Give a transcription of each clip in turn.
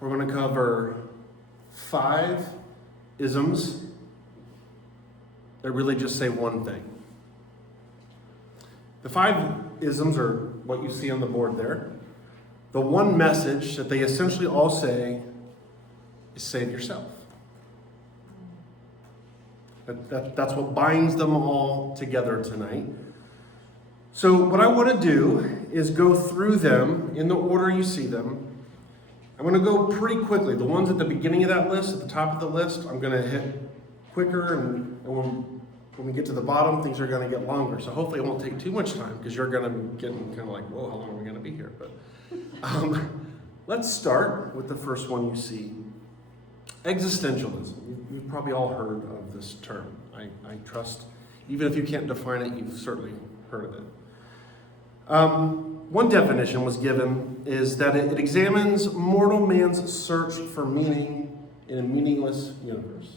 we're going to cover 5 isms that really just say one thing. The 5 isms are what you see on the board there. The one message that they essentially all say is save yourself. That's what binds them all together tonight. So what I want to do is go through them in the order you see them. I'm going to go pretty quickly. The ones at the beginning of that list, at the top of the list, I'm going to hit quicker, and when we get to the bottom, things are going to get longer. So hopefully it won't take too much time, because you're going to be getting kind of like, whoa, how long are we going to be here? But let's start with the first one you see. Existentialism. You've probably all heard of this term. I trust, even if you can't define it, you've certainly heard of it. One definition was given is that it examines mortal man's search for meaning in a meaningless universe.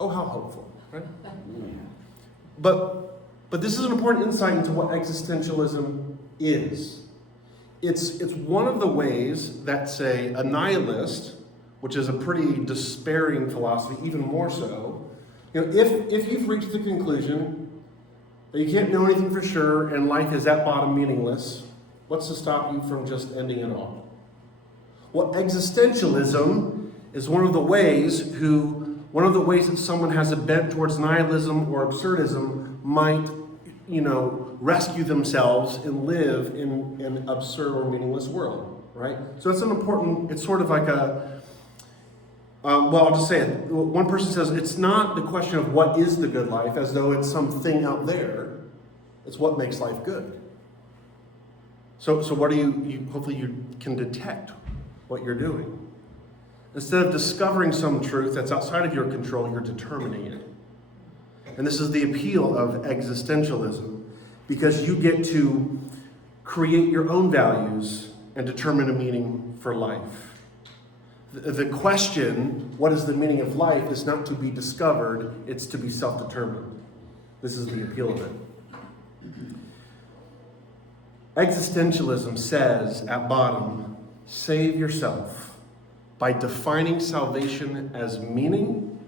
Oh, how hopeful, right? But this is an important insight into what existentialism is. It's one of the ways that, say, a nihilist, which is a pretty despairing philosophy, even more so, if you've reached the conclusion that you can't know anything for sure and life is at bottom meaningless, what's to stop you from just ending it all? Well, existentialism is one of the ways that someone has a bent towards nihilism or absurdism might, rescue themselves and live in an absurd or meaningless world, right? So it's sort of like I'll just say it. One person says it's not the question of what is the good life, as though it's something out there. It's what makes life good. So what do you hopefully you can detect what you're doing. Instead of discovering some truth that's outside of your control, you're determining it. And this is the appeal of existentialism, because you get to create your own values and determine a meaning for life. The question, what is the meaning of life, is not to be discovered, it's to be self-determined. This is the appeal of it. Existentialism says, at bottom, save yourself by defining salvation as meaning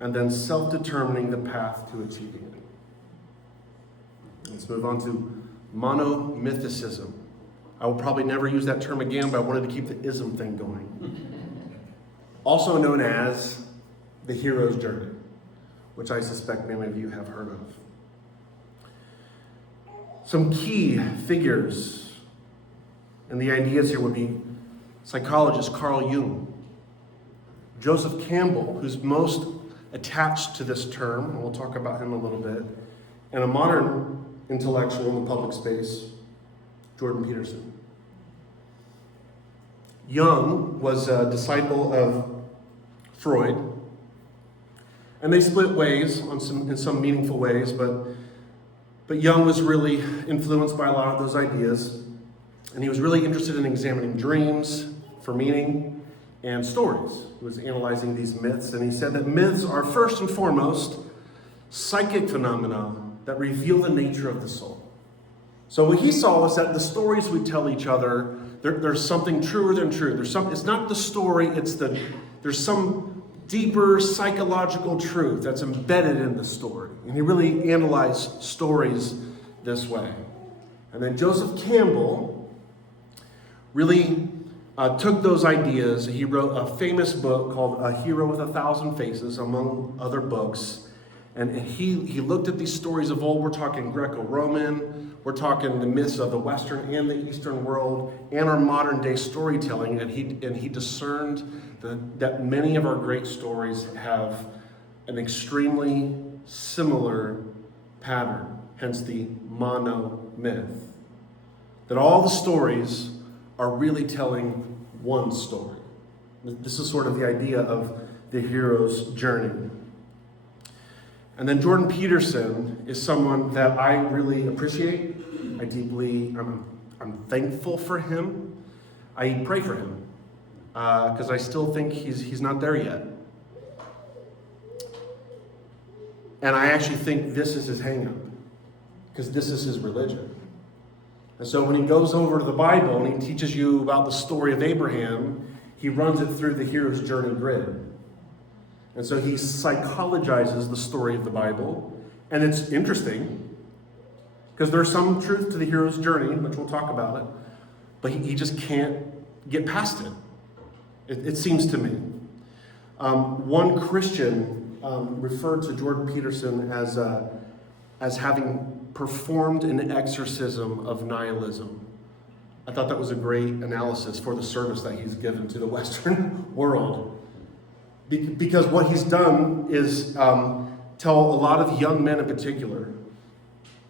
and then self-determining the path to achieving it. Let's move on to monomythicism. I will probably never use that term again, but I wanted to keep the ism thing going. Also known as the hero's journey, which I suspect many of you have heard of. Some key figures, and the ideas here would be psychologist Carl Jung, Joseph Campbell, who's most attached to this term, and we'll talk about him a little bit, and a modern intellectual in the public space, Jordan Peterson. Jung was a disciple of Freud, and they split ways in some meaningful ways, but Jung was really influenced by a lot of those ideas, and he was really interested in examining dreams for meaning and stories. He was analyzing these myths, and he said that myths are first and foremost psychic phenomena that reveal the nature of the soul. So what he saw was that the stories we tell each other, there's something truer than true. It's not the story, there's some deeper psychological truth that's embedded in the story. And he really analyzed stories this way. And then Joseph Campbell really took those ideas. He wrote a famous book called A Hero with 1,000 Faces, among other books. And he looked at these stories of old. We're talking Greco-Roman, we're talking the myths of the Western and the Eastern world, and our modern day storytelling. And he discerned that many of our great stories have an extremely similar pattern, hence the monomyth. That all the stories are really telling one story. This is sort of the idea of the hero's journey. And then Jordan Peterson is someone that I really appreciate. I'm thankful for him. I pray for him because I still think he's not there yet. And I actually think this is his hang-up, because this is his religion. And so when he goes over to the Bible and he teaches you about the story of Abraham, he runs it through the hero's journey grid. And so he psychologizes the story of the Bible. And it's interesting, because there's some truth to the hero's journey, which we'll talk about it, but he just can't get past it. It seems to me. One Christian referred to Jordan Peterson as having performed an exorcism of nihilism. I thought that was a great analysis for the service that he's given to the Western world. Because what he's done is tell a lot of young men in particular,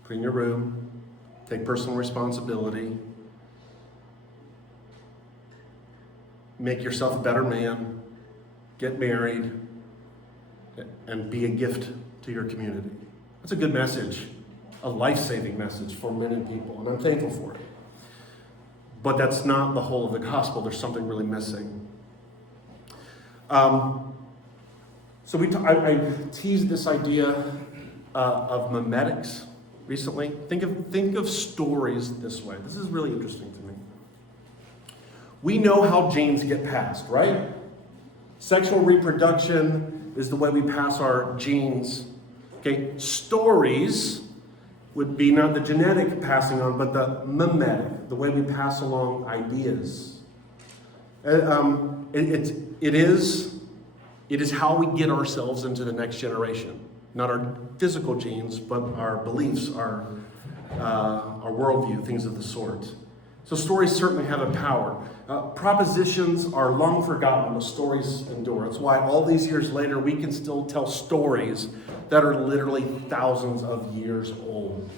clean your room, take personal responsibility, make yourself a better man, get married, and be a gift to your community. That's a good message, a life-saving message for many people, and I'm thankful for it. But that's not the whole of the gospel. There's something really missing. So I teased this idea of memetics recently. Think of stories this way. This is really interesting to me. We know how genes get passed, right? Sexual reproduction is the way we pass our genes. Okay, stories would be not the genetic passing on, but the memetic, the way we pass along ideas. It is how we get ourselves into the next generation. Not our physical genes, but our beliefs, our worldview, things of the sort. So stories certainly have a power. Propositions are long forgotten, but stories endure. That's why all these years later, we can still tell stories that are literally thousands of years old.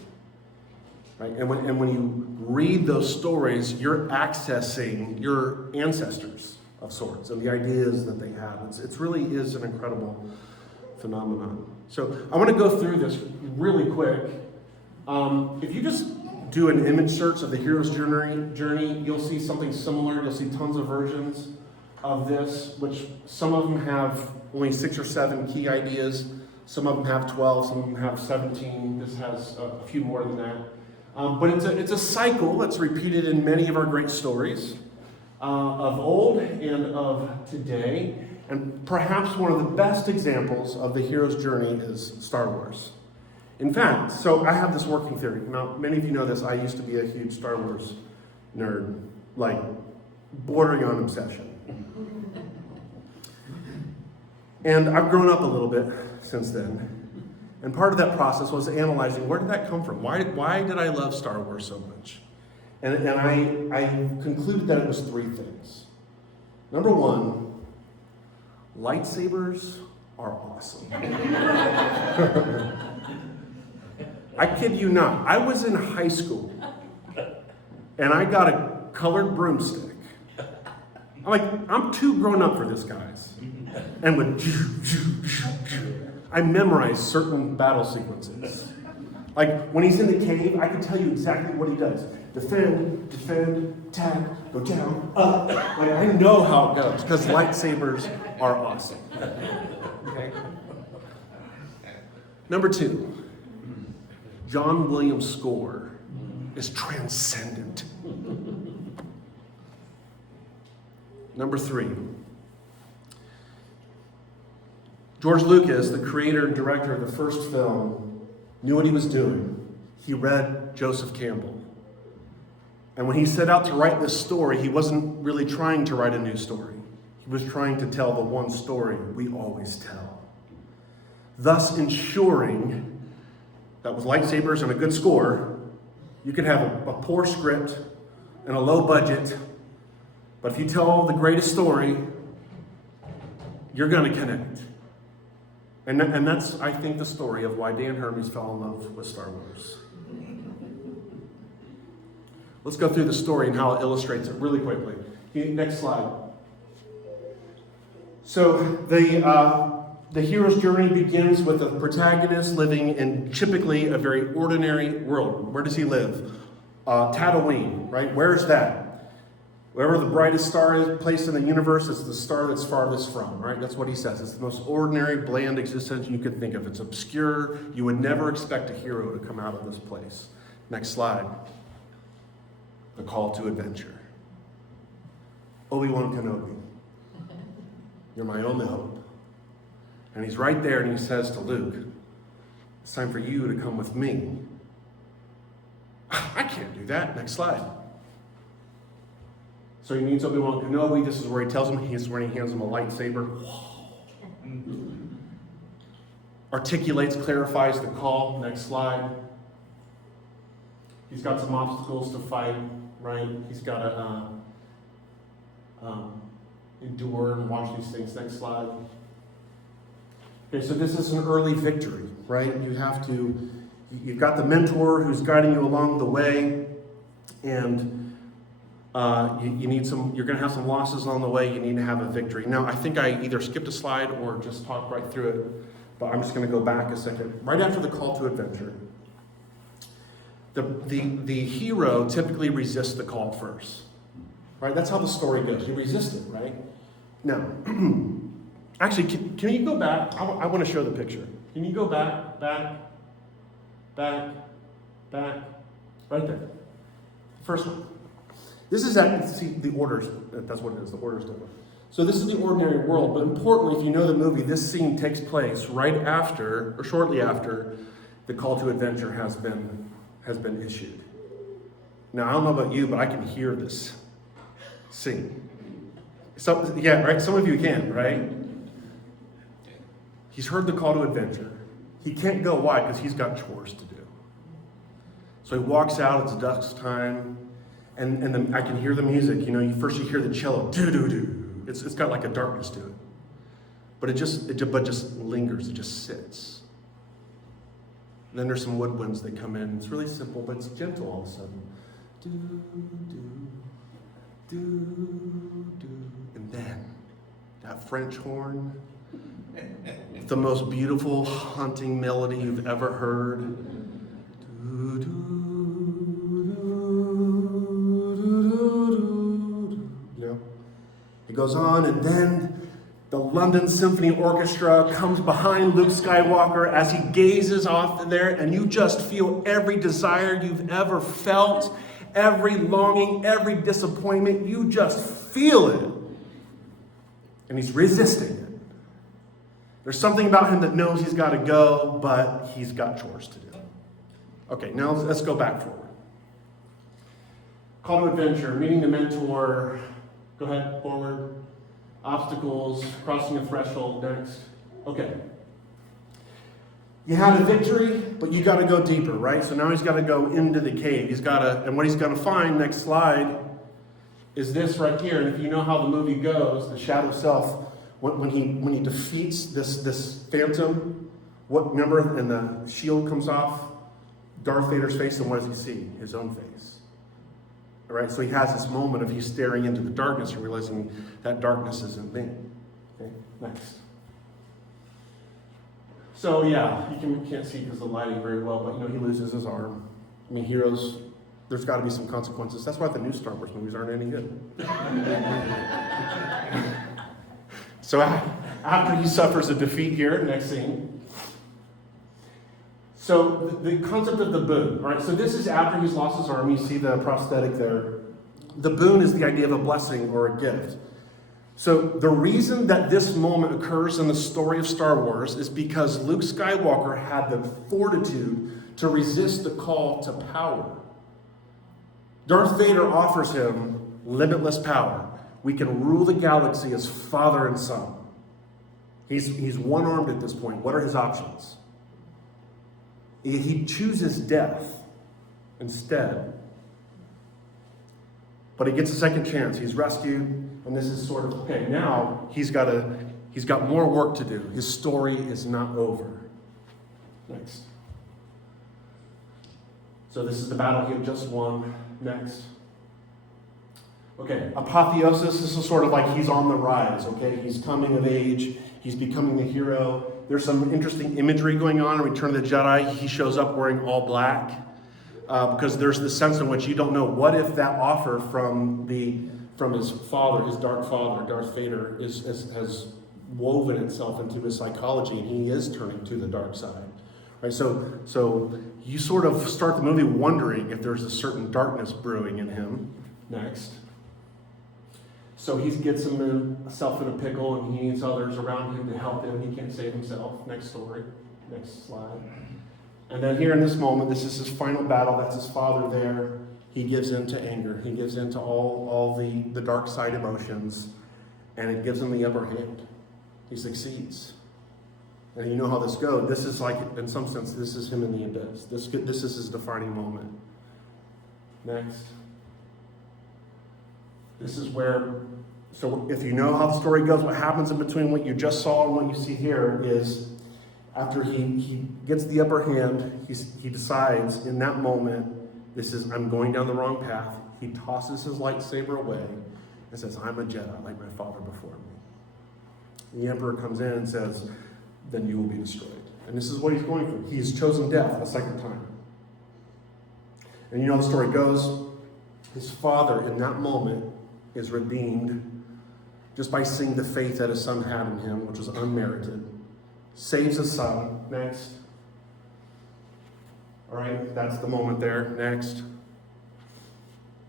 Right? And when you read those stories, you're accessing your ancestors of sorts and the ideas that they have. It really is an incredible phenomenon. So I want to go through this really quick. If you just do an image search of the hero's journey, you'll see something similar. You'll see tons of versions of this, which some of them have only 6 or 7 key ideas. Some of them have 12, some of them have 17. This has a few more than that. But it's a cycle that's repeated in many of our great stories of old and of today. And perhaps one of the best examples of the hero's journey is Star Wars. In fact, so I have this working theory. Now, many of you know this. I used to be a huge Star Wars nerd, like bordering on obsession. And I've grown up a little bit since then. And part of that process was analyzing, where did that come from? Why did I love Star Wars so much? And I concluded that it was 3 things. Number 1, lightsabers are awesome. I kid you not. I was in high school, and I got a colored broomstick. I'm too grown up for this, guys. And I memorized certain battle sequences. Like, when he's in the cave, I can tell you exactly what he does. Defend, attack, go down, up. Like, I know how it goes, because lightsabers are awesome. Okay? Number 2. John Williams' score is transcendent. Number 3. George Lucas, the creator and director of the first film, knew what he was doing. He read Joseph Campbell. And when he set out to write this story, he wasn't really trying to write a new story. He was trying to tell the one story we always tell, thus ensuring that with lightsabers and a good score, you could have a poor script and a low budget, but if you tell the greatest story, you're going to connect. And that's, I think, the story of why Dan Hermes fell in love with Star Wars. Let's go through the story and how it illustrates it really quickly. Next slide. So the hero's journey begins with the protagonist living in typically a very ordinary world. Where does he live? Tatooine, right? Where's that? Wherever the brightest star is placed in the universe, it's the star that's farthest from, right? That's what he says. It's the most ordinary, bland existence you could think of. It's obscure. You would never expect a hero to come out of this place. Next slide. The call to adventure. Obi-Wan Kenobi. You're my only hope. And he's right there and he says to Luke, it's time for you to come with me. I can't do that. Next slide. So he meets Obi-Wan Kenobi. This is where he tells him, he hands him a lightsaber. Articulates, clarifies the call. Next slide. He's got some obstacles to fight, right? He's got to endure and watch these things. Next slide. Okay, so this is an early victory, right? You've got the mentor who's guiding you along the way, and you're going to have some losses on the way. You need to have a victory. Now, I think I either skipped a slide or just talked right through it, but I'm just going to go back a second. Right after the call to adventure, the hero typically resists the call first, right? That's how the story goes. You resist it, right? Now, actually, can you go back? I want to show the picture. Can you go back, right there. First one. This is the orders. That's what it is. The orders different. So this is the ordinary world, but importantly, if you know the movie, this scene takes place right after, or shortly after, the call to adventure has been issued. Now, I don't know about you, but I can hear this scene. So, yeah, right? Some of you can, right? He's heard the call to adventure. He can't go. Why? Because he's got chores to do. So he walks out. It's dusk time, and then I can hear the music. First you hear the cello, do-do-do. It's got like a darkness to it, but it just lingers. It just sits. And then there's some woodwinds that come in. It's really simple, but it's gentle all of a sudden. Do do do do, and then that French horn. The most beautiful haunting melody you've ever heard. Do, do, do. It goes on, and then the London Symphony Orchestra comes behind Luke Skywalker as he gazes off there, and you just feel every desire you've ever felt, every longing, every disappointment. You just feel it. And he's resisting it. There's something about him that knows he's got to go, but he's got chores to do. Okay, now let's go back forward. Call to adventure, meeting the mentor. Go ahead, forward. Obstacles, crossing a threshold, next. Okay. You had a victory, but you got to go deeper, right? So now he's got to go into the cave. And what he's going to find, next slide, is this right here. And if you know how the movie goes, the shadow self, when he defeats this phantom, remember, and the shield comes off Darth Vader's face, and what does he see? His own face. All right, so he has this moment of he's staring into the darkness and realizing that darkness isn't me. Okay, next. So yeah, you can't see because of the lighting very well, but he loses his arm. I mean, heroes, there's got to be some consequences. That's why the new Star Wars movies aren't any good. So after he suffers a defeat here, next scene. So the concept of the boon, all right? So this is after he's lost his arm. You see the prosthetic there. The boon is the idea of a blessing or a gift. So the reason that this moment occurs in the story of Star Wars is because Luke Skywalker had the fortitude to resist the call to power. Darth Vader offers him limitless power. We can rule the galaxy as father and son. He's one-armed at this point. What are his options? He chooses death instead. But he gets a second chance. He's rescued, and this is sort of, okay, now he's got more work to do. His story is not over. Next. So this is the battle he had just won. Next. Okay, apotheosis, this is sort of like he's on the rise, okay? He's coming of age. He's becoming the hero. There's some interesting imagery going on in Return of the Jedi. He shows up wearing all black because there's this sense in which you don't know, what if that offer from his father, his dark father, Darth Vader, has woven itself into his psychology, and he is turning to the dark side. Right? So you sort of start the movie wondering if there's a certain darkness brewing in him. Next. So he gets himself in a pickle, and he needs others around him to help him. He can't save himself. Next story. Next slide. And then here in this moment, this is his final battle. That's his father there. He gives in to anger. He gives in to all the dark side emotions, and it gives him the upper hand. He succeeds. And you know how this goes. This is like, in some sense, this is him in the abyss. This is his defining moment. Next. This is where, so if you know how the story goes, what happens in between what you just saw and what you see here is, after he gets the upper hand, he decides in that moment, I'm going down the wrong path. He tosses his lightsaber away and says, I'm a Jedi like my father before me. The Emperor comes in and says, then you will be destroyed. And this is what he's going through. He's chosen death a second time. And you know the story goes, his father in that moment is redeemed just by seeing the faith that his son had in him, which was unmerited. Saves his son. Next. All right, that's the moment there. Next.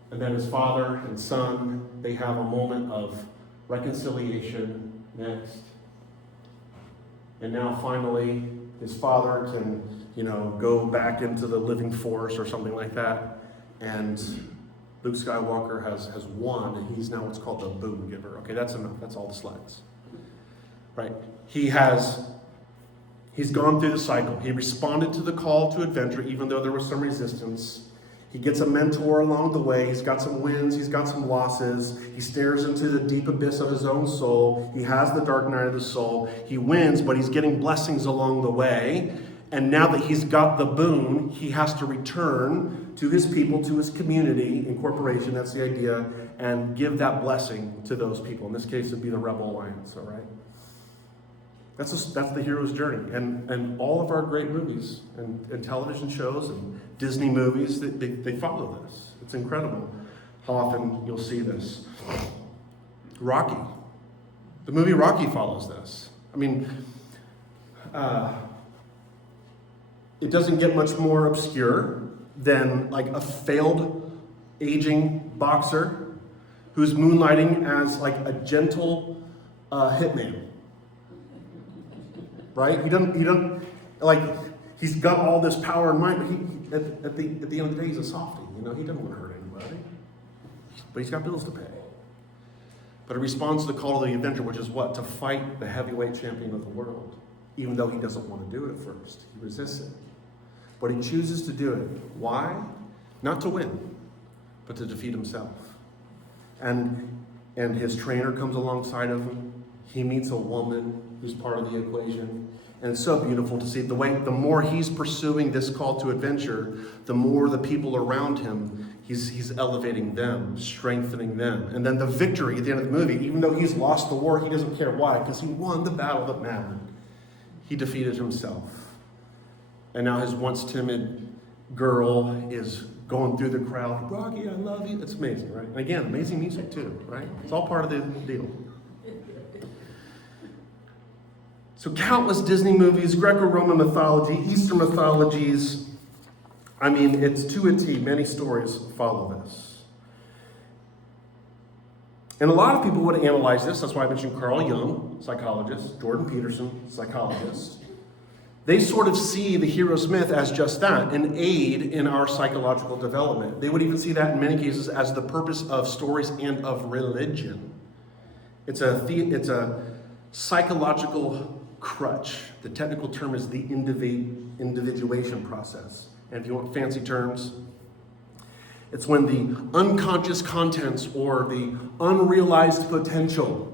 And then his father and son, they have a moment of reconciliation. Next. And now finally, his father can, go back into the living force or something like that. And Luke Skywalker has won, and he's now what's called the boon giver. Okay, that's enough. That's all the slides. Right. He's gone through the cycle. He responded to the call to adventure, even though there was some resistance. He gets a mentor along the way. He's got some wins. He's got some losses. He stares into the deep abyss of his own soul. He has the dark night of the soul. He wins, but he's getting blessings along the way. And now that he's got the boon, he has to return to his people, to his community, incorporation, that's the idea, and give that blessing to those people. In this case, it'd be the Rebel Alliance, all right? That's the hero's journey. And all of our great movies and television shows and Disney movies, they follow this. It's incredible how often you'll see this. Rocky. The movie Rocky follows this. I mean, it doesn't get much more obscure than like a failed aging boxer who's moonlighting as like a gentle hitman. Right? He doesn't like, he's got all this power and might, but at the end of the day, he's a softie. He doesn't want to hurt anybody. But he's got bills to pay. But he responds to the call of the adventure, which is what? To fight the heavyweight champion of the world. Even though he doesn't want to do it at first. He resists it. But he chooses to do it. Why? Not to win, but to defeat himself. And his trainer comes alongside of him. He meets a woman who's part of the equation. And it's so beautiful to see the more he's pursuing this call to adventure, the more the people around him, he's elevating them, strengthening them. And then the victory at the end of the movie, even though he's lost the war, he doesn't care why, because he won the battle that mattered. He defeated himself. And now his once timid girl is going through the crowd. Rocky, I love you. It's amazing, right? And again, amazing music too, right? It's all part of the deal. So countless Disney movies, Greco-Roman mythology, Eastern mythologies. I mean, it's to a T. Many stories follow this. And a lot of people would analyze this. That's why I mentioned Carl Jung, psychologist, Jordan Peterson, psychologist. They sort of see the hero's myth as just that, an aid in our psychological development. They would even see that in many cases as the purpose of stories and of religion. It's a psychological crutch. The technical term is the individuation process. And if you want fancy terms, it's when the unconscious contents or the unrealized potential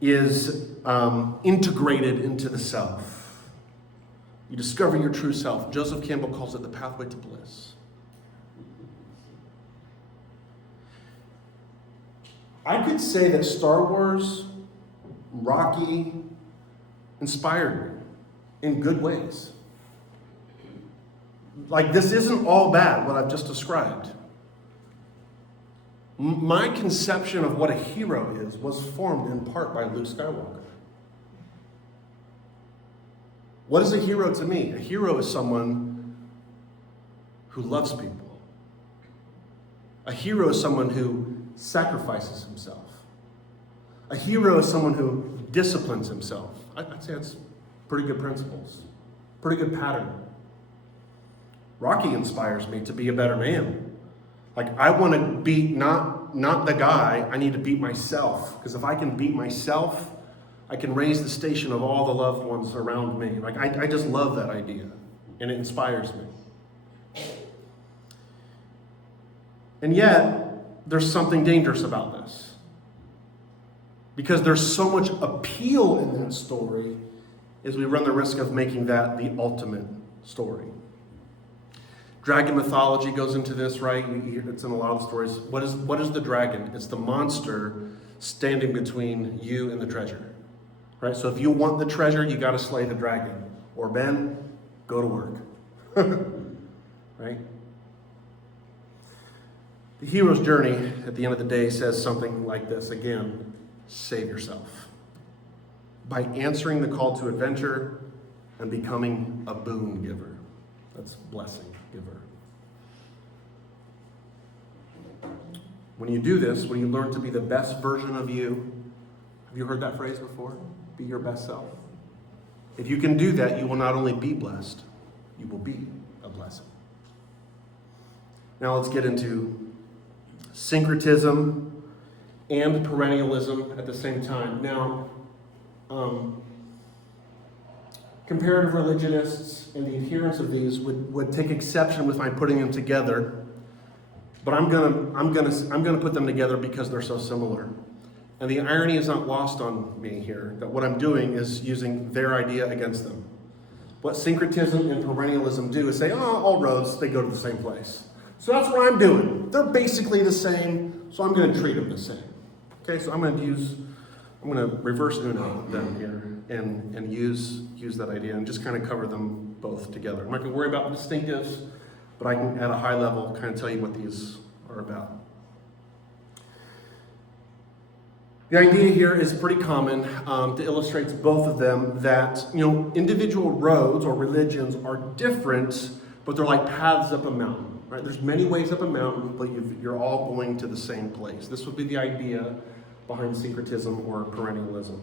is integrated into the self. You discover your true self. Joseph Campbell calls it the pathway to bliss. I could say that Star Wars, Rocky, inspired me in good ways. Like, this isn't all bad, what I've just described. My conception of what a hero is was formed in part by Luke Skywalker. What is a hero to me? A hero is someone who loves people. A hero is someone who sacrifices himself. A hero is someone who disciplines himself. I'd say that's pretty good principles, pretty good pattern. Rocky inspires me to be a better man. Like, I want to beat not the guy, I need to beat myself. Because if I can beat myself, I can raise the station of all the loved ones around me. Like, I just love that idea, and it inspires me. And yet, there's something dangerous about this. Because there's so much appeal in that story, is we run the risk of making that the ultimate story. Dragon mythology goes into this, right? It's in a lot of stories. What is the dragon? It's the monster standing between you and the treasure, right? So if you want the treasure, you got to slay the dragon. Or Ben, go to work, right? The hero's journey at the end of the day says something like this. Again, save yourself by answering the call to adventure and becoming a boon giver. That's blessing giver. When you do this, when you learn to be the best version of you, have you heard that phrase before? Be your best self. If you can do that, you will not only be blessed, you will be a blessing. Now let's get into syncretism and perennialism at the same time. Now, comparative religionists and the adherents of these would take exception with my putting them together, but I'm gonna put them together because they're so similar. And the irony is not lost on me here, that what I'm doing is using their idea against them. What syncretism and perennialism do is say, all roads, they go to the same place. So that's what I'm doing. They're basically the same, so I'm gonna treat them the same. Okay, so I'm gonna reverse Uno them here and use that idea and just kind of cover them both together. I'm not gonna worry about the distinctives, but I can, at a high level, kind of tell you what these are about. The idea here is pretty common to illustrate both of them, that individual roads or religions are different, but they're like paths up a mountain. Right? There's many ways up a mountain, but you're all going to the same place. This would be the idea behind syncretism or perennialism.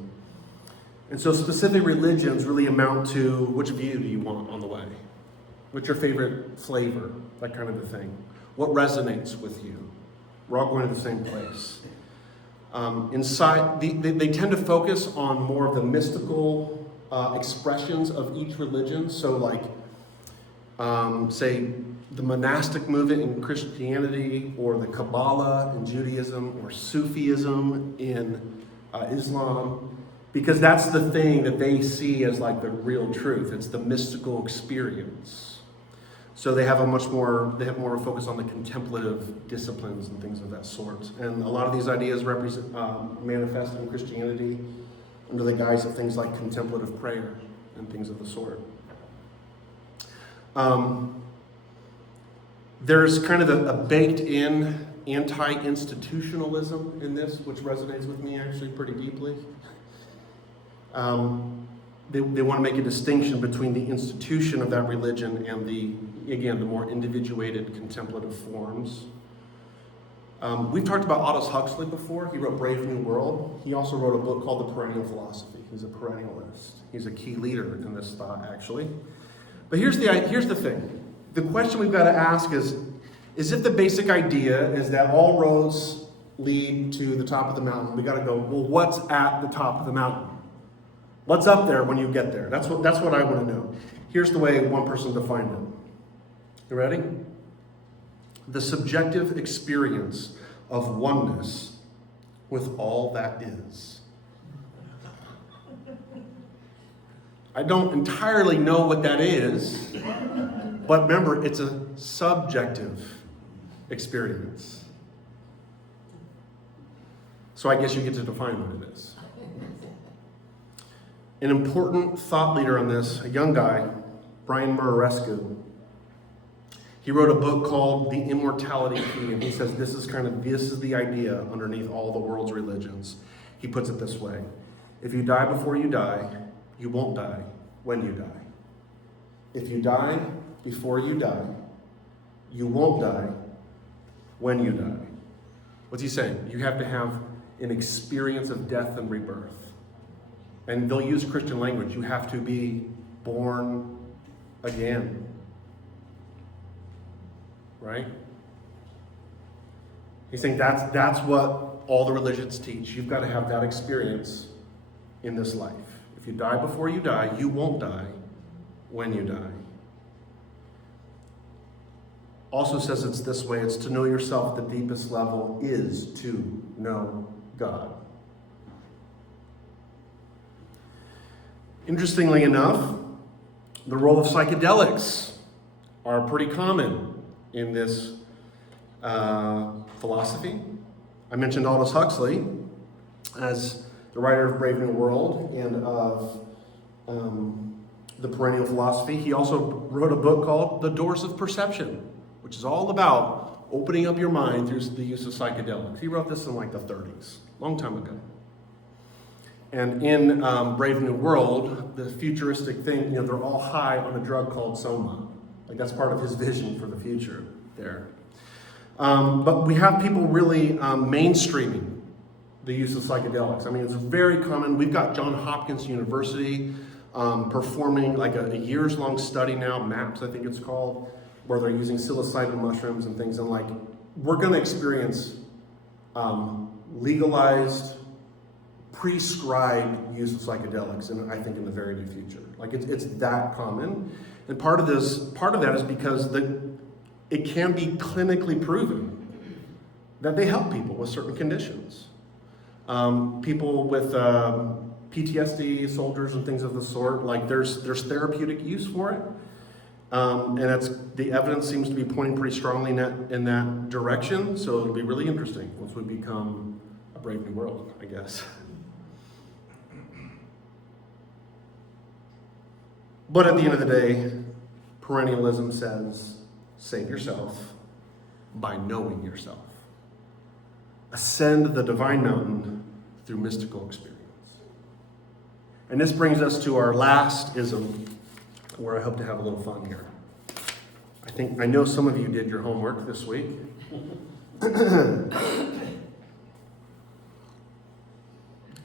And so specific religions really amount to which view do you want on the way? What's your favorite flavor? That kind of a thing. What resonates with you? We're all going to the same place. They tend to focus on more of the mystical expressions of each religion. So like, say, the monastic movement in Christianity, or the Kabbalah in Judaism, or Sufism in Islam, because that's the thing that they see as like the real truth. It's the mystical experience. So they have more of a focus on the contemplative disciplines and things of that sort. And a lot of these ideas manifest in Christianity under the guise of things like contemplative prayer and things of the sort. There's kind of a baked-in anti-institutionalism in this, which resonates with me actually pretty deeply. They want to make a distinction between the institution of that religion and the more individuated contemplative forms. We've talked about Aldous Huxley before. He wrote Brave New World. He also wrote a book called The Perennial Philosophy. He's a perennialist. He's a key leader in this thought, actually. But here's the thing. The question we've got to ask is if the basic idea is that all roads lead to the top of the mountain, we got to go, well, what's at the top of the mountain? What's up there when you get there? That's what I want to know. Here's the way one person defined it. You ready? The subjective experience of oneness with all that is. I don't entirely know what that is, but remember, it's a subjective experience. So I guess you get to define what it is. An important thought leader on this, a young guy, Brian Muraresku, he wrote a book called The Immortality Key, and he says this is the idea underneath all the world's religions. He puts it this way: if you die before you die, you won't die when you die. If you die before you die, you won't die when you die. What's he saying? You have to have an experience of death and rebirth. And they'll use Christian language. You have to be born again. Right? He's saying that's what all the religions teach. You've got to have that experience in this life. If you die before you die, you won't die when you die. Also says it's this way, it's to know yourself at the deepest level is to know God. Interestingly enough, the role of psychedelics are pretty common in this philosophy. I mentioned Aldous Huxley as the writer of Brave New World and of the Perennial Philosophy. He also wrote a book called The Doors of Perception, which is all about opening up your mind through the use of psychedelics. He wrote this in like the 30s, long time ago. And in Brave New World, the futuristic thing, they're all high on a drug called soma. Like that's part of his vision for the future there. But we have people really mainstreaming the use of psychedelics. I mean, it's very common. We've got Johns Hopkins University performing like a years-long study now, MAPS I think it's called, where they're using psilocybin mushrooms and things. And like, we're going to experience legalized, prescribed use of psychedelics, and I think in the very near future. Like it's that common. And part of that is because it can be clinically proven that they help people with certain conditions. People with PTSD, soldiers and things of the sort, like there's therapeutic use for it. And the evidence seems to be pointing pretty strongly in that direction. So it'll be really interesting once we become a Brave New World, I guess. But at the end of the day, perennialism says, save yourself by knowing yourself. Ascend the divine mountain through mystical experience. And this brings us to our last ism, where I hope to have a little fun here. I know some of you did your homework this week.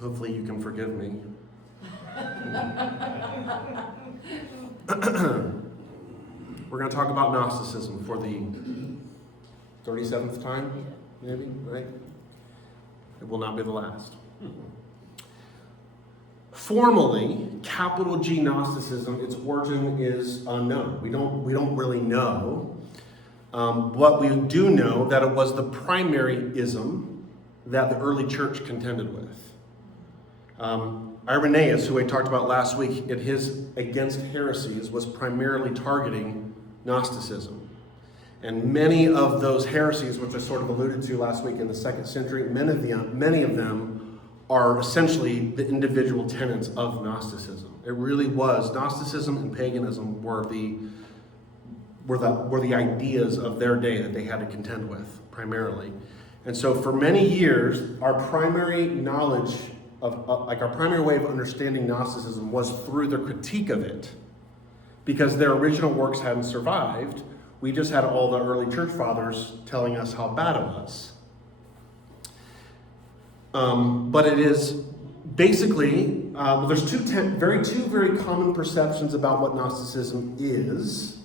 Hopefully you can forgive me. We're going to talk about Gnosticism for the 37th time, maybe, right? It will not be the last. Formally, capital G Gnosticism, its origin is unknown. We don't really know. What we do know, that it was the primary ism that the early church contended with. Irenaeus, who I talked about last week, in his Against Heresies, was primarily targeting Gnosticism. And many of those heresies, which I sort of alluded to last week in the 2nd century, many of them are essentially the individual tenets of Gnosticism. It really was. Gnosticism and paganism were the ideas of their day that they had to contend with, primarily. And so for many years, our primary knowledge our primary way of understanding Gnosticism was through the critique of it. Because their original works hadn't survived, we just had all the early church fathers telling us how bad it was. But it is basically, there's two very common perceptions about what Gnosticism is.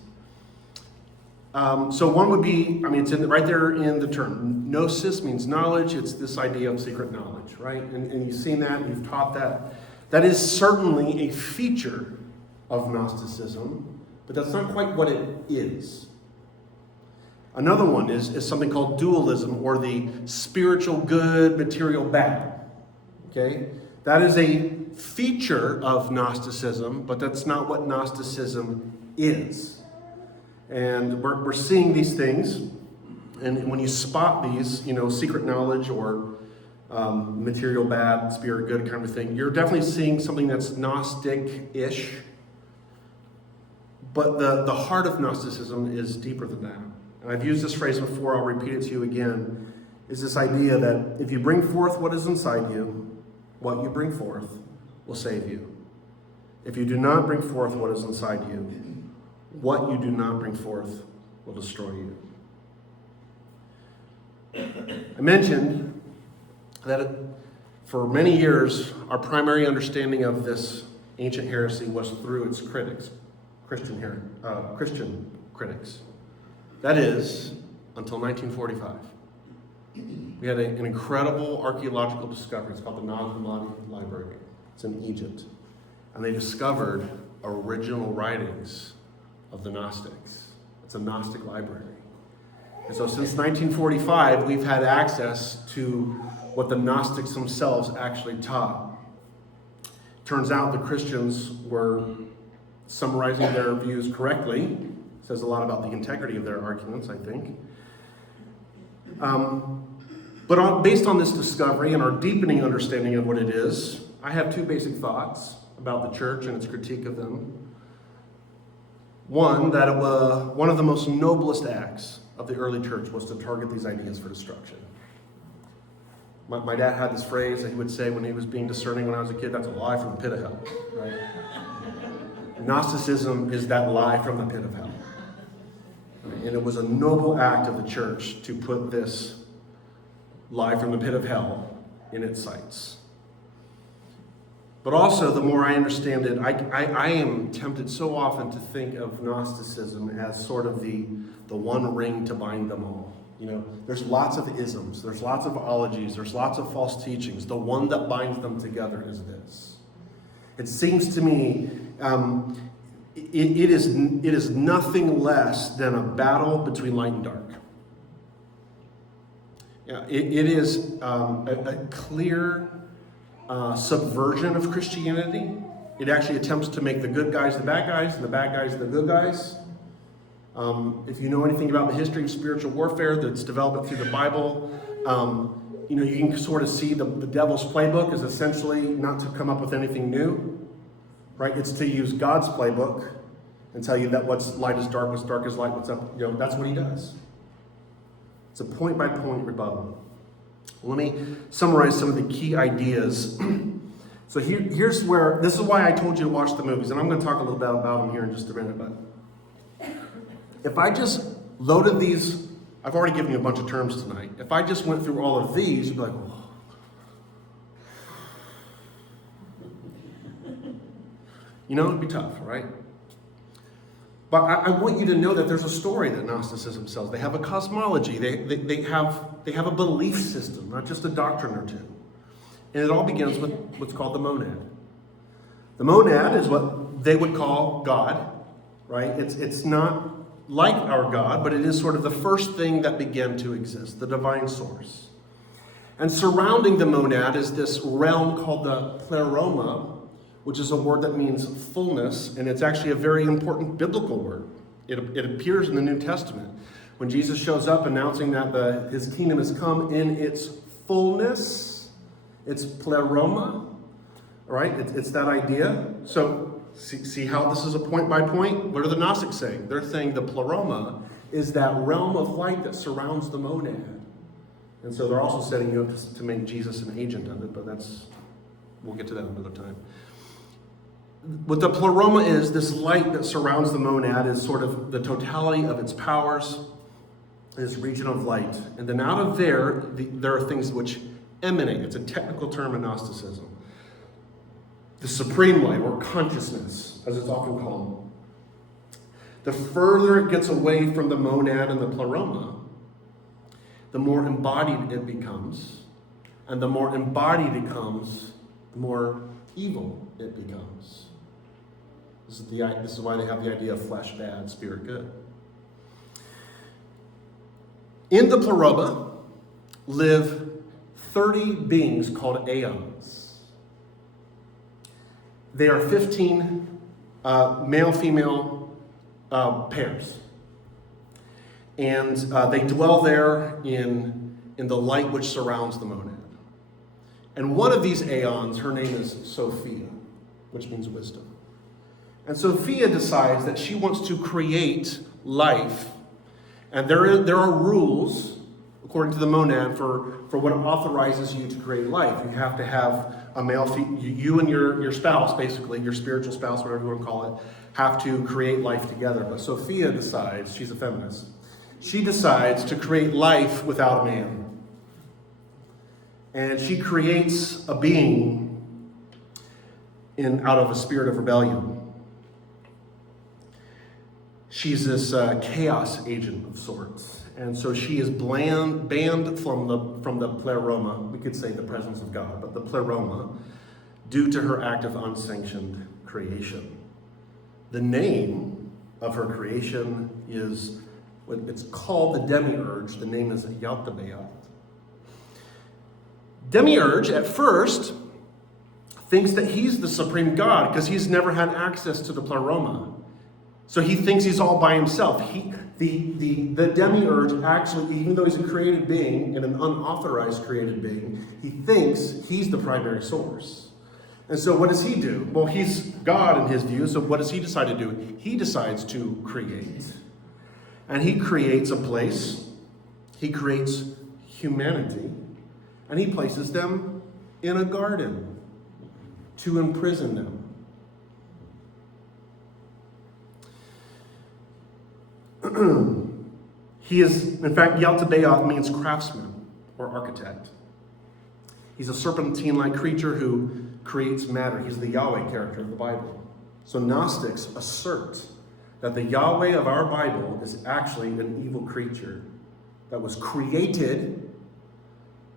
So one would be, it's right there in the term. Gnosis means knowledge. It's this idea of secret knowledge, right? And you've seen that, and you've taught that. That is certainly a feature of Gnosticism, but that's not quite what it is. Another one is something called dualism, or the spiritual good, material bad. Okay? That is a feature of Gnosticism, but that's not what Gnosticism is. And we're seeing these things, and when you spot these, secret knowledge or material bad, spirit good kind of thing, you're definitely seeing something that's Gnostic-ish. But the heart of Gnosticism is deeper than that. And I've used this phrase before, I'll repeat it to you again, is this idea that if you bring forth what is inside you, what you bring forth will save you. If you do not bring forth what is inside you, what you do not bring forth will destroy you. I mentioned that for many years, our primary understanding of this ancient heresy was through its critics, Christian critics. That is, until 1945. We had an incredible archaeological discovery. It's called the Nag Hammadi Library. It's in Egypt. And they discovered original writings of the Gnostics. It's a Gnostic library. And so since 1945, we've had access to what the Gnostics themselves actually taught. Turns out the Christians were summarizing their views correctly. It says a lot about the integrity of their arguments, I think. Based on this discovery and our deepening understanding of what it is, I have two basic thoughts about the church and its critique of them. One, that one of the most noblest acts of the early church was to target these ideas for destruction. My dad had this phrase that he would say when he was being discerning when I was a kid, that's a lie from the pit of hell, right? Gnosticism is that lie from the pit of hell. And it was a noble act of the church to put this lie from the pit of hell in its sights. But also, the more I understand it, I am tempted so often to think of Gnosticism as sort of the one ring to bind them all. You know, there's lots of isms, there's lots of ologies, there's lots of false teachings. The one that binds them together is this. It seems to me it is nothing less than a battle between light and dark. Yeah, it is a clear subversion of Christianity. It actually attempts to make the good guys the bad guys and the bad guys the good guys. If you know anything about the history of spiritual warfare that's developed through the Bible, you can sort of see the devil's playbook is essentially not to come up with anything new, right? It's to use God's playbook and tell you that what's light is dark, what's dark is light, what's up, that's what he does. It's a point-by-point rebuttal. Let me summarize some of the key ideas. So here's where, this is why I told you to watch the movies, and I'm going to talk a little bit about them here in just a minute, but if I just loaded these, I've already given you a bunch of terms tonight. If I just went through all of these, you'd be like, whoa. It'd be tough, right? But I want you to know that there's a story that Gnosticism sells. They have a cosmology. They have a belief system, not just a doctrine or two. And it all begins with what's called the monad. The monad is what they would call God, right? It's not like our God, but it is sort of the first thing that began to exist, the divine source. And surrounding the monad is this realm called the pleroma, which is a word that means fullness, and it's actually a very important biblical word. It appears in the New Testament. When Jesus shows up announcing that his kingdom has come in its fullness, it's pleroma, right? It's that idea. So see how this is a point by point? What are the Gnostics saying? They're saying the pleroma is that realm of light that surrounds the monad. And so they're also setting you up to make Jesus an agent of it, but we'll get to that another time. What the pleroma is, this light that surrounds the monad, is sort of the totality of its powers, this region of light. And then out of there are things which emanate. It's a technical term in Gnosticism. The supreme light, or consciousness, as it's often called. The further it gets away from the monad and the pleroma, the more embodied it becomes. And the more embodied it becomes, the more evil it becomes. This is why they have the idea of flesh bad, spirit good. In the pleroma live 30 beings called aeons. They are 15 male-female pairs. And they dwell there in the light which surrounds the monad. And one of these aeons, her name is Sophia, which means wisdom. And Sophia decides that she wants to create life. And there are rules, according to the monad, for what authorizes you to create life. You have to have a male, you and your spouse, basically, your spiritual spouse, whatever you want to call it, have to create life together. But Sophia decides, she's a feminist, she decides to create life without a man. And she creates a being out of a spirit of rebellion. She's this chaos agent of sorts. And so she is banned from the pleroma, we could say the presence of God, but the pleroma, due to her act of unsanctioned creation. The name of her creation is, it's called the demiurge. The name is Yaldabaoth. Demiurge, at first, thinks that he's the supreme God because he's never had access to the pleroma. So he thinks he's all by himself. The demiurge actually, even though he's a created being and an unauthorized created being, he thinks he's the primary source. And so what does he do? Well, he's God in his view, so what does he decide to do? He decides to create. And he creates a place. He creates humanity. And he places them in a garden to imprison them. He is, in fact, Yaldabaoth means craftsman or architect. He's a serpentine-like creature who creates matter. He's the Yahweh character of the Bible. So Gnostics assert that the Yahweh of our Bible is actually an evil creature that was created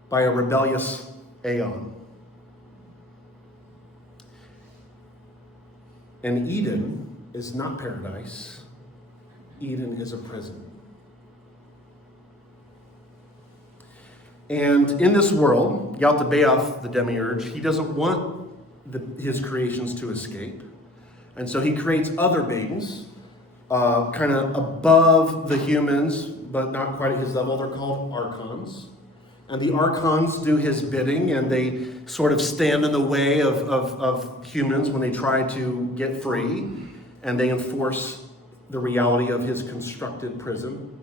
by a rebellious aeon. And Eden is not paradise. Eden is a prison. And in this world, Yaldabaoth, the demiurge, he doesn't want his creations to escape. And so he creates other beings, kind of above the humans, but not quite at his level. They're called archons. And the archons do his bidding, and they sort of stand in the way of humans when they try to get free, and they enforce the reality of his constructed prison.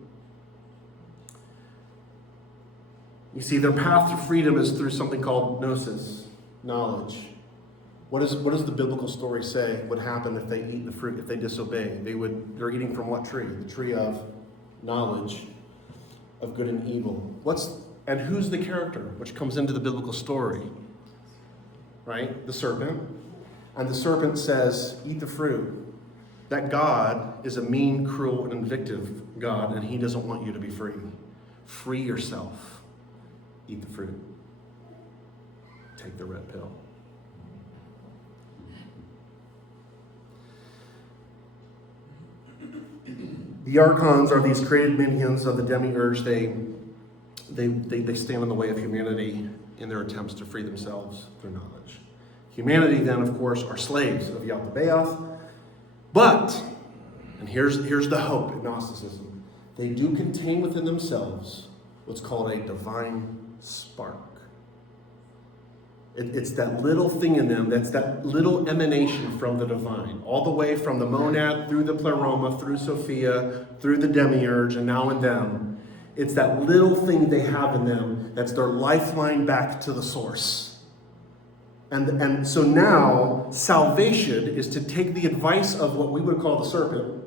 You see, their path to freedom is through something called gnosis, knowledge. What does the biblical story say would happen if they eat the fruit, if they disobey? They're eating from what tree? The tree of knowledge of good and evil. And who's the character which comes into the biblical story? Right? The serpent. And the serpent says, eat the fruit. That God is a mean, cruel, and vindictive God, and he doesn't want you to be free. Free yourself. Eat the fruit. Take the red pill. The archons are these created minions of the demiurge. They stand in the way of humanity in their attempts to free themselves through knowledge. Humanity then, of course, are slaves of Yaldabaoth. But, and here's the hope in Gnosticism, they do contain within themselves what's called a divine spark. It's that little thing in them, that's that little emanation from the divine, all the way from the monad, through the pleroma, through Sophia, through the demiurge, and now in them. It's that little thing they have in them that's their lifeline back to the source. And so now, salvation is to take the advice of what we would call the serpent,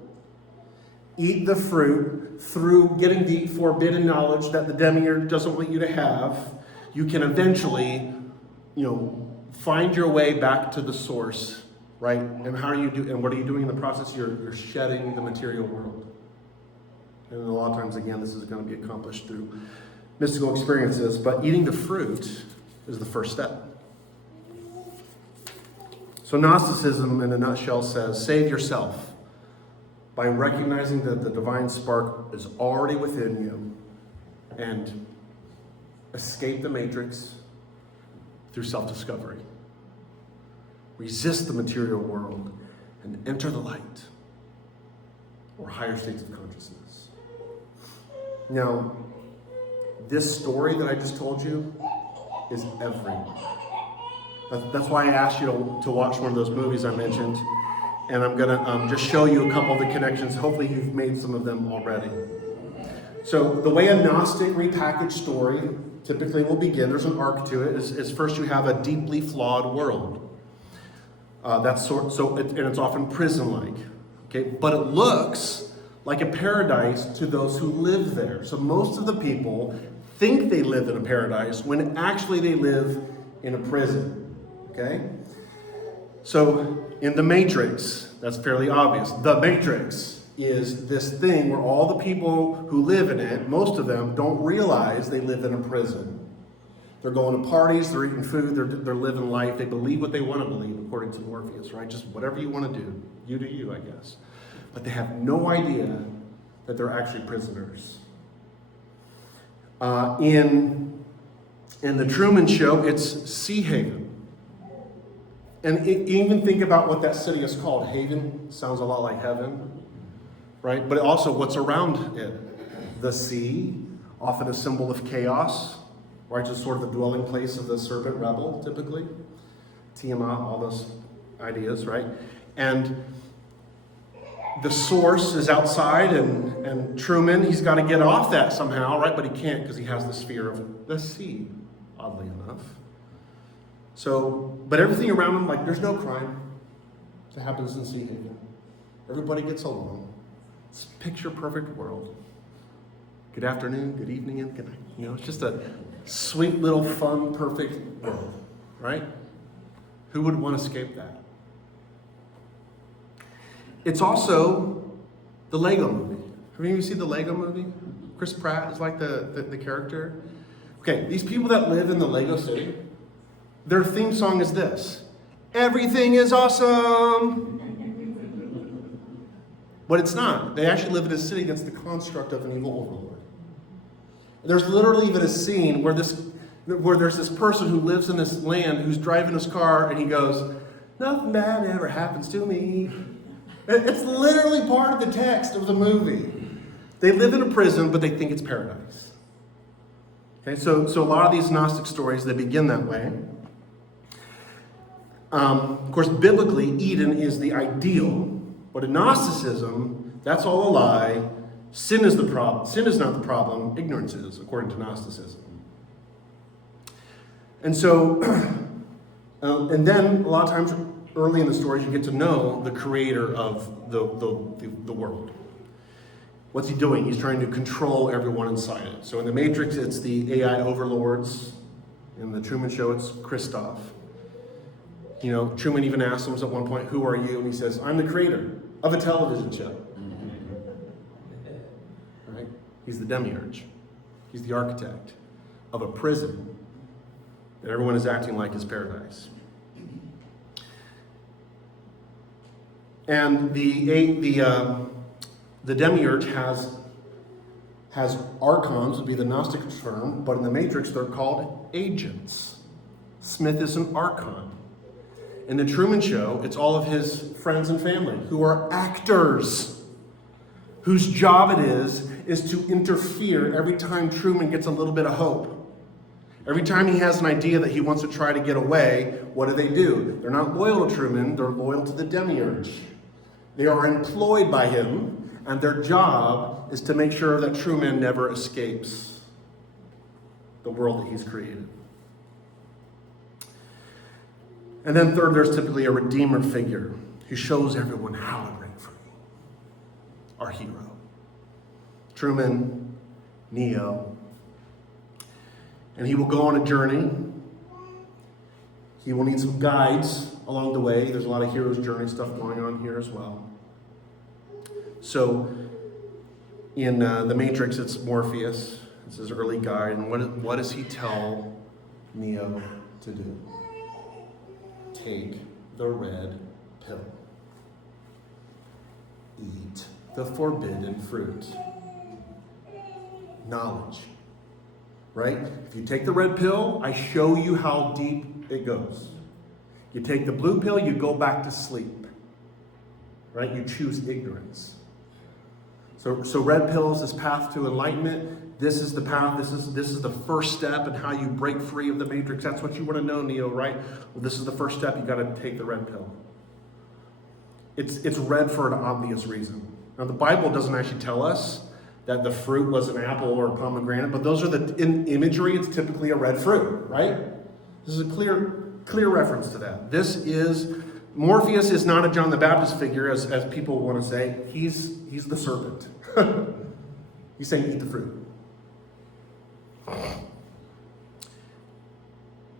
eat the fruit through getting the forbidden knowledge that the demiurge doesn't want you to have. You can eventually, find your way back to the source, right? And how are you and what are you doing in the process? You're shedding the material world. And a lot of times, again, this is going to be accomplished through mystical experiences, but eating the fruit is the first step. So Gnosticism, in a nutshell, says, save yourself by recognizing that the divine spark is already within you and escape the matrix through self-discovery. Resist the material world and enter the light or higher states of consciousness. Now, this story that I just told you is everywhere. That's why I asked you to watch one of those movies I mentioned, and I'm going to just show you a couple of the connections. Hopefully you've made some of them already. So the way a Gnostic repackaged story typically will begin, there's an arc to it, is first you have a deeply flawed world. And it's often prison-like. Okay, but it looks like a paradise to those who live there. So most of the people think they live in a paradise when actually they live in a prison. Okay? So in the Matrix, that's fairly obvious. The Matrix is this thing where all the people who live in it, most of them, don't realize they live in a prison. They're going to parties, they're eating food, they're living life. They believe what they want to believe, according to Morpheus, right? Just whatever you want to do. You do you, I guess. But they have no idea that they're actually prisoners. In the Truman Show, it's Sea Haven. And even think about what that city is called. Haven sounds a lot like heaven, right? But also what's around it. The sea, often a symbol of chaos, right? Just sort of the dwelling place of the serpent rebel, typically. Tiamat, all those ideas, right? And the source is outside, and Truman, he's got to get off that somehow, right? But he can't because he has this fear of the sea, oddly enough. So, but everything around him, like, there's no crime that happens in Sea Haven. Everybody gets along. It's a picture-perfect world. Good afternoon, good evening, and good night. You know, it's just a sweet little fun, perfect world, right? Who would want to escape that? It's also the Lego movie. Have you seen the Lego movie? Chris Pratt is like the character. Okay, these people that live in the Lego city, their theme song is this: everything is awesome. But it's not. They actually live in a city that's the construct of an evil overlord. There's literally even a scene where there's this person who lives in this land who's driving his car and he goes, "Nothing bad ever happens to me." It's literally part of the text of the movie. They live in a prison, but they think it's paradise. Okay, so a lot of these Gnostic stories, they begin that way. Of course, biblically, Eden is the ideal, but in Gnosticism, that's all a lie. Sin is the problem. Sin is not the problem. Ignorance is, according to Gnosticism. And so, and then a lot of times, early in the stories, you get to know the creator of the world. What's he doing? He's trying to control everyone inside it. So in the Matrix, it's the AI overlords. In the Truman Show, it's Christoph. You know, Truman even asks him at one point, "Who are you?" And he says, "I'm the creator of a television show." Right? He's the demiurge. He's the architect of a prison that everyone is acting like is paradise. And the demiurge has archons, would be the Gnostic term, but in the Matrix they're called agents. Smith is an archon. In the Truman Show, it's all of his friends and family who are actors, whose job it is to interfere every time Truman gets a little bit of hope. Every time he has an idea that he wants to try to get away, what do? They're not loyal to Truman, they're loyal to the demiurge. They are employed by him, and their job is to make sure that Truman never escapes the world that he's created. And then third, there's typically a redeemer figure who shows everyone how to break free. Our hero. Truman, Neo. And he will go on a journey. He will need some guides along the way. There's a lot of hero's journey stuff going on here as well. So in the Matrix, it's Morpheus. It's his early guide. And what does he tell Neo to do? Take the red pill. Eat the forbidden fruit. Knowledge. Right? If you take the red pill, I show you how deep it goes. You take the blue pill, you go back to sleep. Right? You choose ignorance. So red pill is this path to enlightenment. This is the path. This is the first step in how you break free of the Matrix. That's what you want to know, Neo, right? Well, this is the first step. You got to take the red pill. It's red for an obvious reason. Now, the Bible doesn't actually tell us that the fruit was an apple or a pomegranate, but those are in imagery. It's typically a red fruit, right? This is a clear reference to that. Morpheus is not a John the Baptist figure, as people want to say. He's the serpent. He's saying, eat the fruit.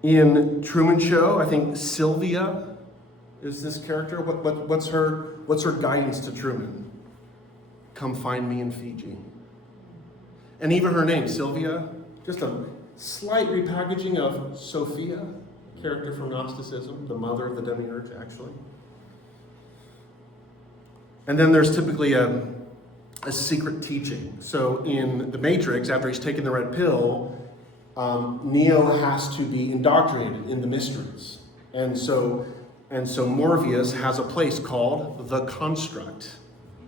In Truman Show, I think Sylvia is this character. What's her guidance to Truman? Come find me in Fiji. And even her name, Sylvia, just a slight repackaging of Sophia, character from Gnosticism, the mother of the demiurge, actually. And then there's typically a secret teaching. So in The Matrix, after he's taken the red pill, Neo has to be indoctrinated in the mysteries. And so Morpheus has a place called the Construct.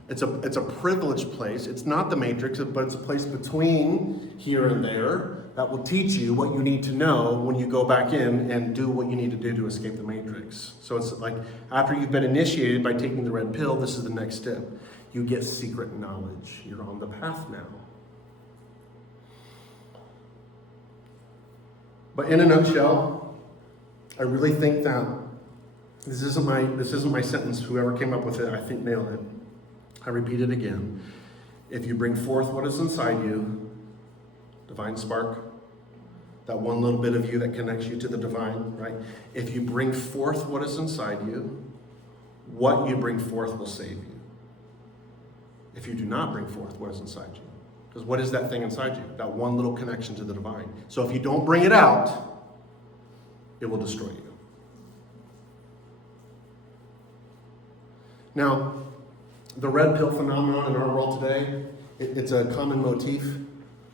It's a privileged place. It's not the Matrix, but it's a place between here and there that will teach you what you need to know when you go back in and do what you need to do to escape the Matrix. So it's like after you've been initiated by taking the red pill, this is the next step. You get secret knowledge. You're on the path now. But in a nutshell, I really think that this isn't my sentence. Whoever came up with it, I think nailed it. I repeat it again. If you bring forth what is inside you, divine spark, that one little bit of you that connects you to the divine, right? If you bring forth what is inside you, what you bring forth will save you. If you do not bring forth what is inside you, because what is that thing inside you? That one little connection to the divine. So if you don't bring it out, it will destroy you. Now, the red pill phenomenon in our world today, it's a common motif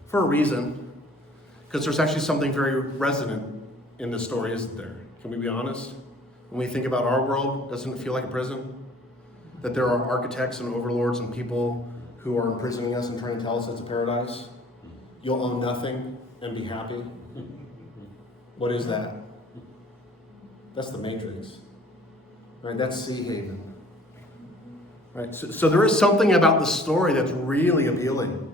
for a reason, because there's actually something very resonant in this story, isn't there? Can we be honest? When we think about our world, doesn't it feel like a prison? That there are architects and overlords and people who are imprisoning us and trying to tell us it's a paradise? You'll own nothing and be happy? What is that? That's the Matrix. Right? That's Sea Haven. Right? So there is something about the story that's really appealing.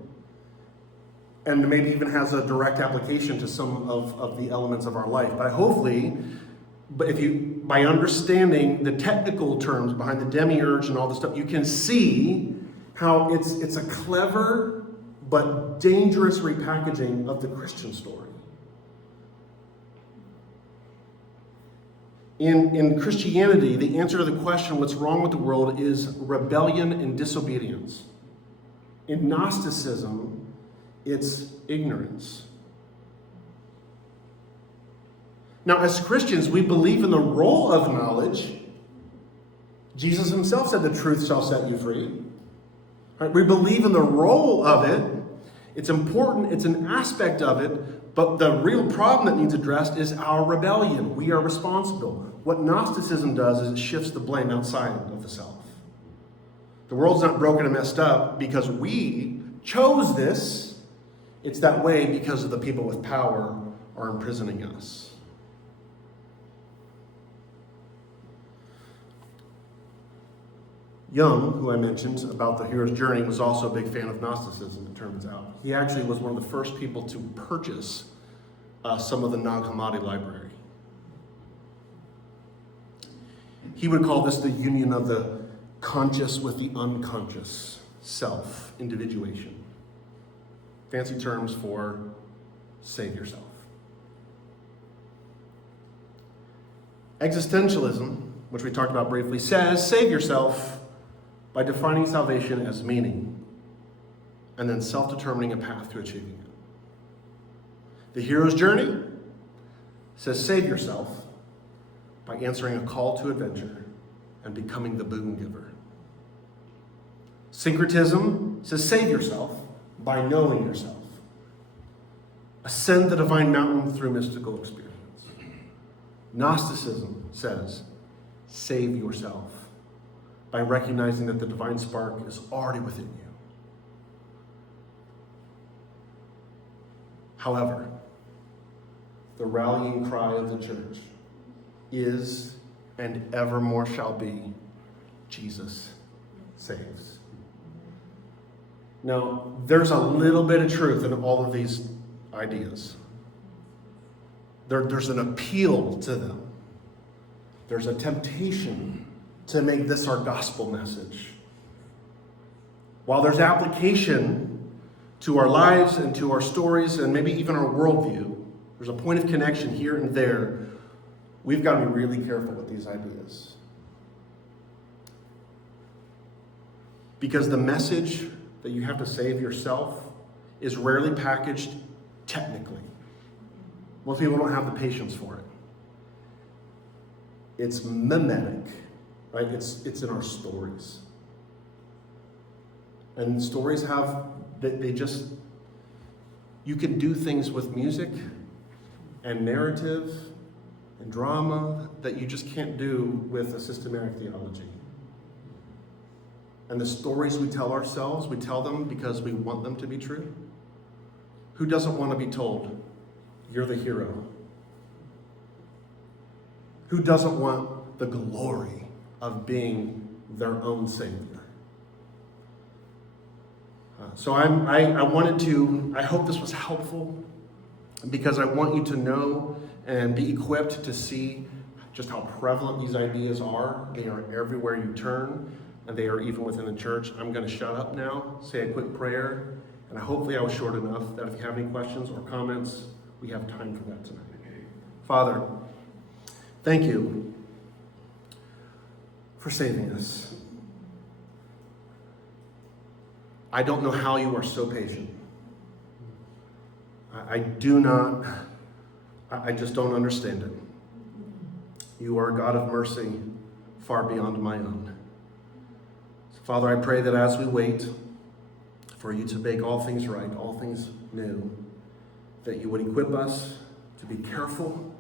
And maybe even has a direct application to some of the elements of our life. But hopefully, by understanding the technical terms behind the demiurge and all this stuff, you can see how it's a clever but dangerous repackaging of the Christian story. In Christianity, the answer to the question, what's wrong with the world, is rebellion and disobedience. In Gnosticism, it's ignorance. Now, as Christians, we believe in the role of knowledge. Jesus himself said the truth shall set you free. Right? We believe in the role of it. It's important, it's an aspect of it, but the real problem that needs addressed is our rebellion. We are responsible. What Gnosticism does is it shifts the blame outside of the self. The world's not broken and messed up because we chose this. It's that way because of the people with power are imprisoning us. Jung, who I mentioned about the hero's journey, was also a big fan of Gnosticism, it turns out. He actually was one of the first people to purchase some of the Nag Hammadi library. He would call this the union of the conscious with the unconscious self, individuation. Fancy terms for save yourself. Existentialism, which we talked about briefly, says save yourself by defining salvation as meaning and then self-determining a path to achieving it. The hero's journey says save yourself by answering a call to adventure and becoming the boon giver. Syncretism says save yourself by knowing yourself. Ascend the divine mountain through mystical experience. Gnosticism says save yourself by recognizing that the divine spark is already within you. However, the rallying cry of the church is and evermore shall be, Jesus saves. Now, there's a little bit of truth in all of these ideas. There's an appeal to them. There's a temptation to make this our gospel message. While there's application to our lives and to our stories and maybe even our worldview. There's a point of connection here and there. We've got to be really careful with these ideas. Because the message that you have to save yourself is rarely packaged technically. Most people don't have the patience for it. It's mimetic, right? It's in our stories. And stories have, you can do things with music and narrative and drama that you just can't do with a systematic theology. And the stories we tell ourselves, we tell them because we want them to be true. Who doesn't want to be told, you're the hero? Who doesn't want the glory of being their own Savior? So I hope this was helpful because I want you to know and be equipped to see just how prevalent these ideas are. They are everywhere you turn, and they are even within the church. I'm going to shut up now, say a quick prayer, and hopefully I was short enough that if you have any questions or comments, we have time for that tonight. Father, thank you for saving us. I don't know how you are so patient. I just don't understand it. You are a God of mercy far beyond my own. So Father, I pray that as we wait for you to make all things right, all things new, that you would equip us to be careful,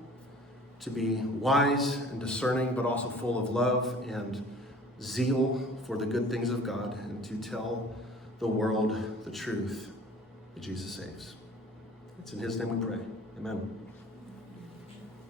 to be wise and discerning, but also full of love and zeal for the good things of God, and to tell the world the truth that Jesus saves. It's in his name we pray. Amen.